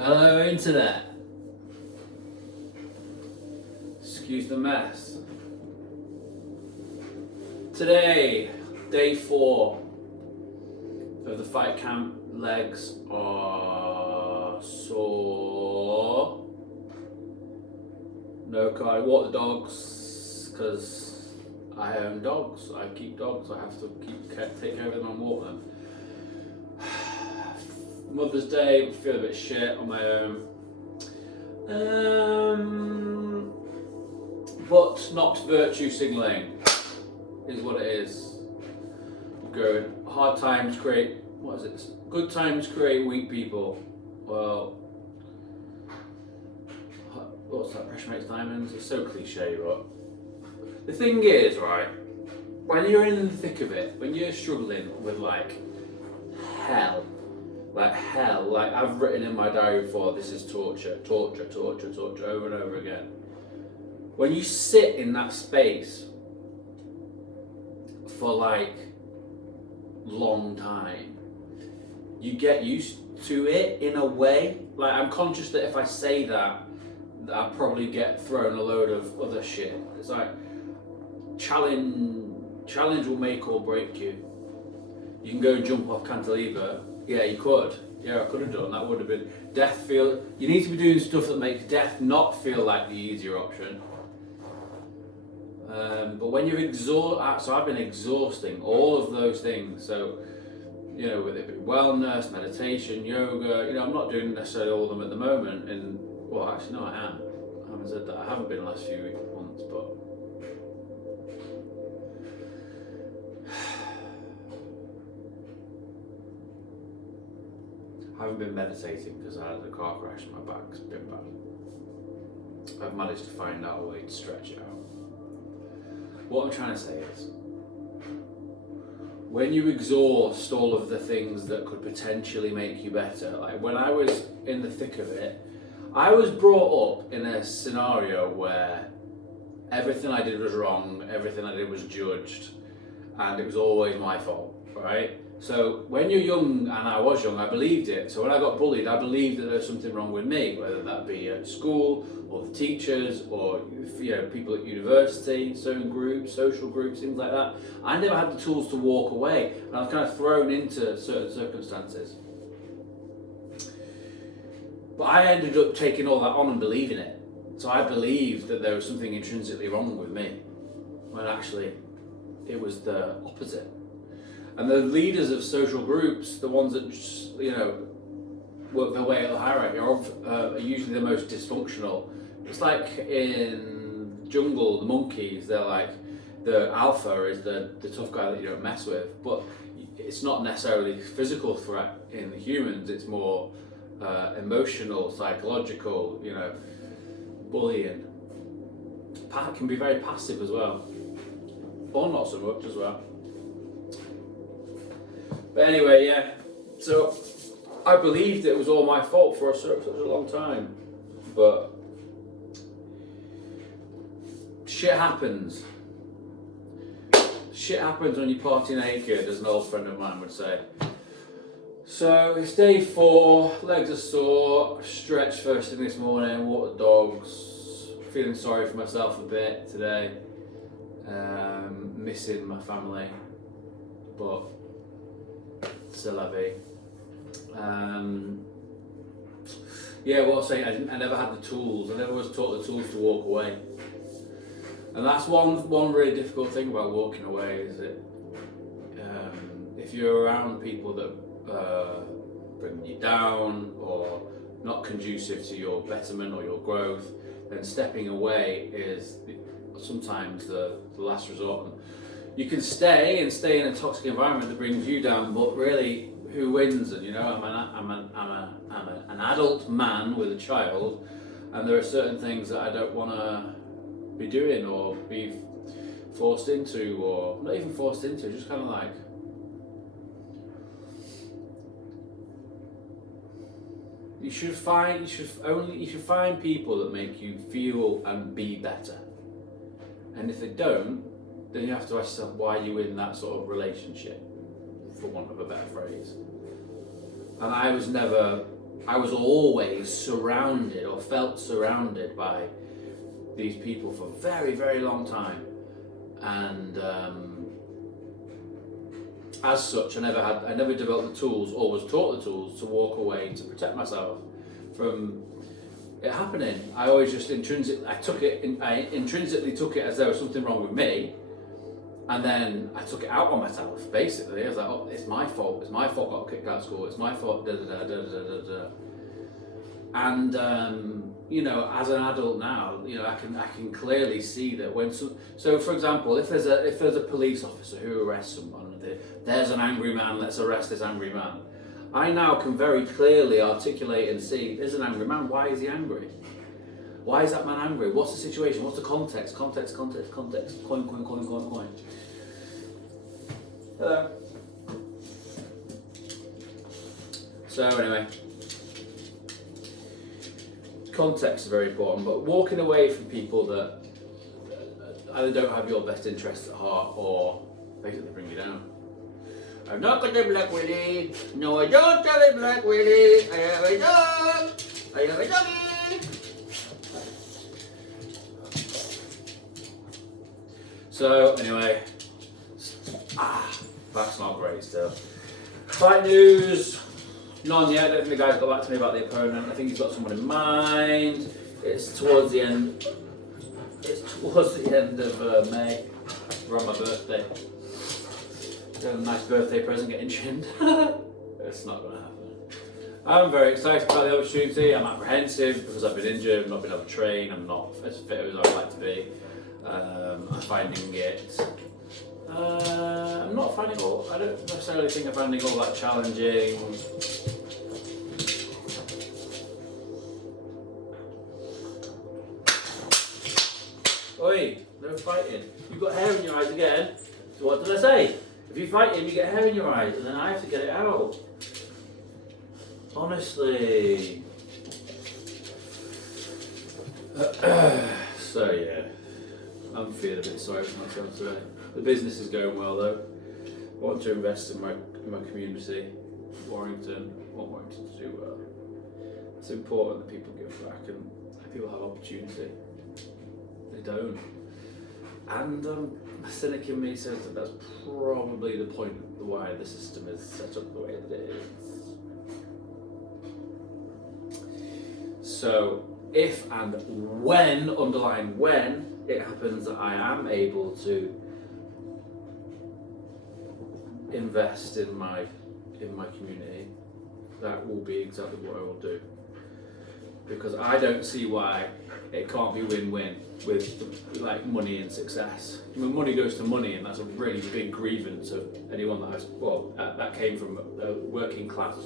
Hello, internet. Excuse the mess. Today, day 4 of the fight camp. Legs are sore. No, I walk the dogs because I own dogs. I keep dogs. I have to take care of them and walk them. Mother's Day, feel a bit shit on my own. But not virtue signalling is what it is. Going hard times create, what is it? Good times create weak people. Well, what's that? Pressure makes diamonds. It's so cliche, but the thing is, right? When you're in the thick of it, when you're struggling with hell, like I've written in my diary before, this is torture, over and over again. When you sit in that space for long time, you get used to it in a way. Like, I'm conscious that if I say that I'll probably get thrown a load of other shit. It's like, challenge will make or break you. You can go and jump off cantilever. Yeah, you could. Yeah, I could have done. That would have been death. You need to be doing stuff that makes death not feel like the easier option. But when you're exhausted, so I've been exhausting all of those things. So, whether it be wellness, meditation, yoga, I'm not doing necessarily all of them at the moment. And well, actually, no, I am. I haven't said that. I haven't been the last few months, but. I haven't been meditating because I had a car crash and my back's been bad. I've managed to find out a way to stretch it out. What I'm trying to say is, when you exhaust all of the things that could potentially make you better, like when I was in the thick of it, I was brought up in a scenario where everything I did was wrong, everything I did was judged, and it was always my fault, right? So when you're young, and I was young, I believed it. So when I got bullied, I believed that there was something wrong with me, whether that be at school, or the teachers, or people at university, certain groups, social groups, things like that. I never had the tools to walk away, and I was kind of thrown into certain circumstances. But I ended up taking all that on and believing it. So I believed that there was something intrinsically wrong with me, when actually it was the opposite. And the leaders of social groups, the ones that work their way up the hierarchy, are usually the most dysfunctional. It's like in Jungle, the monkeys, they're like, the alpha is the tough guy that you don't mess with, but it's not necessarily physical threat in humans, it's more emotional, psychological, bullying. Can be very passive as well, or not so much as well. But anyway, yeah, so I believed it was all my fault for such a long time, but shit happens. Shit happens when you party naked, as an old friend of mine would say. So it's day 4, legs are sore, stretched first thing this morning, walked the dogs, feeling sorry for myself a bit today, missing my family, but c'est la vie. Yeah, what I was saying, I never had the tools. I never was taught the tools to walk away, and that's one really difficult thing about walking away. Is that if you're around people that bring you down or not conducive to your betterment or your growth, then stepping away is sometimes the last resort. You can stay in a toxic environment that brings you down, but really, who wins? And I'm an adult man with a child, and there are certain things that I don't want to be doing or be forced into, or not even forced into, just kind of like. You should find people that make you feel and be better, and if they don't, then you have to ask yourself, why are you in that sort of relationship, for want of a better phrase. And I was never I was always surrounded or felt surrounded by these people for a very, very long time. And as such, I never developed the tools or was taught the tools to walk away to protect myself from it happening. I always just I intrinsically took it as there was something wrong with me, and then I took it out on myself. Basically, I was like, "Oh, it's my fault. It's my fault. I got kicked out of school. It's my fault." Da da da da da da da. And as an adult now, I can clearly see that when so for example, if there's a police officer who arrests someone, there's an angry man, let's arrest this angry man. I now can very clearly articulate and see there's an angry man. Why is he angry? Why is that man angry? What's the situation? What's the context? Context. Coin. Hello. So anyway. Context is very important, but walking away from people that either don't have your best interests at heart or basically bring you down. I'm not a Black Willy. No, I don't have a Black Willy. I have a dog. I have a doggy. So anyway, back's not great still. Fight news. None yet. I don't think the guy's got back to me about the opponent. I think he's got someone in mind. It's towards the end. Of May. Around my birthday. Got a nice birthday present getting chinned. It's not going to happen. I'm very excited about the opportunity. I'm apprehensive because I've been injured. I've not been able to train. I'm not as fit as I'd like to be. I'm finding it. I'm not finding all. I don't necessarily think I'm finding all that challenging. Oi, no fighting. You've got hair in your eyes again. So what did I say? If you fight him, you get hair in your eyes, and then I have to get it out. Honestly. So yeah, I'm feeling a bit sorry for myself today. The business is going well though. I want to invest in my community, Warrington. I want Warrington to do well. It's important that people give back and people have opportunity. They don't. And a cynic in me says that that's probably the point of why the system is set up the way that it is. So if and when, underline when, it happens that I am able to invest in my community, that will be exactly what I will do. Because I don't see why it can't be win-win with like money and success. I mean, money goes to money, and that's a really big grievance of anyone that that came from a working class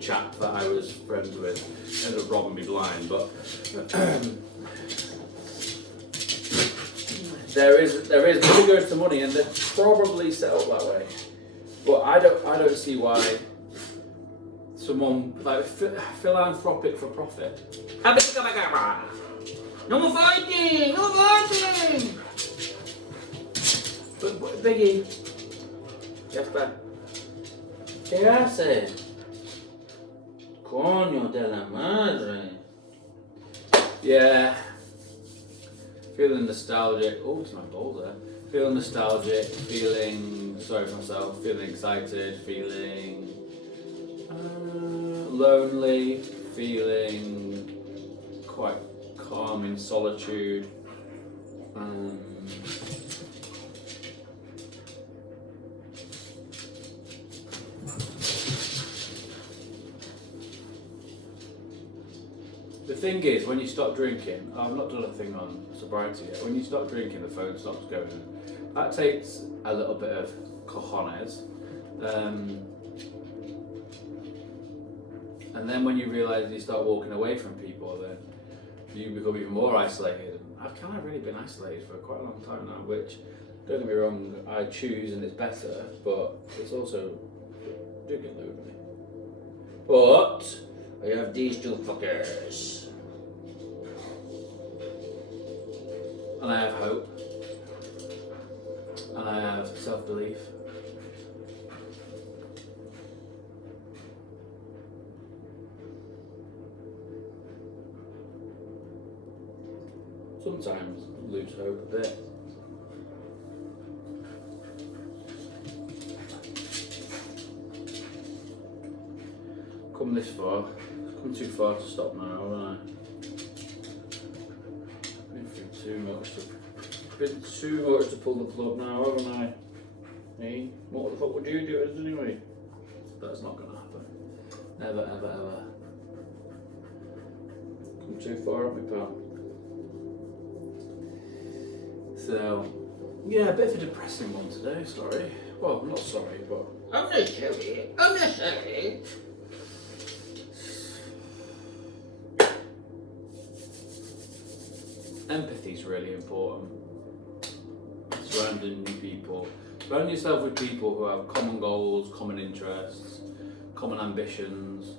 chap that I was friends with. Ended up robbing me blind, but there is money goes to money, and they're probably set up that way. But I don't see why someone like philanthropic for profit. No more fighting! No fighting! But Biggie, ya está. ¿Qué hace? Coño de la madre. Yeah. Feeling nostalgic. Oh, it's my ball there. Feeling nostalgic, feeling sorry for myself, feeling excited, feeling lonely, feeling quite calm in solitude. The thing is, when you stop drinking, I've not done a thing on sobriety yet, when you stop drinking the phone stops going. That takes a little bit of cojones. And then when you realise you start walking away from people, then you become even more isolated. I've kind of really been isolated for quite a long time now, which, don't get me wrong, I choose and it's better, but it's also do get lonely. But I have these two fuckers. And I have hope. And I have self-belief. sometimes lose hope a bit. Come this far, come too far to stop now, haven't I? Been through too much to pull the plug now, haven't I? Hey, what the fuck would you do anyway? That's not gonna happen. Never, ever, ever. Come too far up, my pal. So, yeah, a bit of a depressing one today, sorry. Well, not sorry, but... I'm not sorry. Empathy is really important. Surrounding people. Surround yourself with people who have common goals, common interests, common ambitions.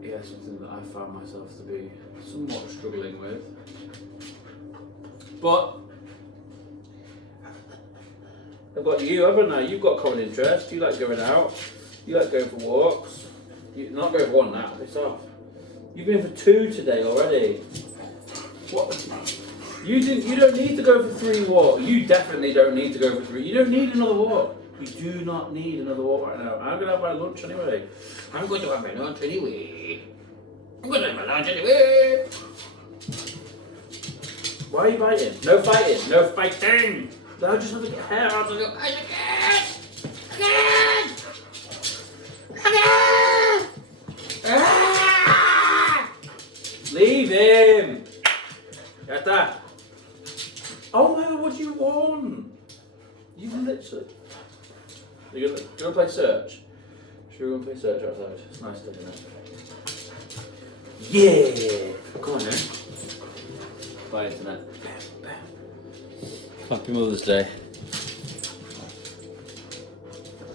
Yeah, something that I found myself to be somewhat struggling with. But I've got you, haven't I? You've got common interests. You like going out. You like going for walks. You're not going for one now. Piss off. You've been for 2 today already. What? You don't need to go for 3 walks. You definitely don't need to go for 3. You don't need another walk. You do not need another walk right now. I'm gonna have my lunch anyway. I'm going to have my lunch anyway. Why are you biting? No fighting. No fighting. Now just have to get hair out of your eyes again. Leave him! Get that! Oh my god, what do you want? You literally... You're gonna play search? Should we go and play search outside? It's nice day, isn't it? Yeah! Come on then. Bye internet. Happy Mother's Day.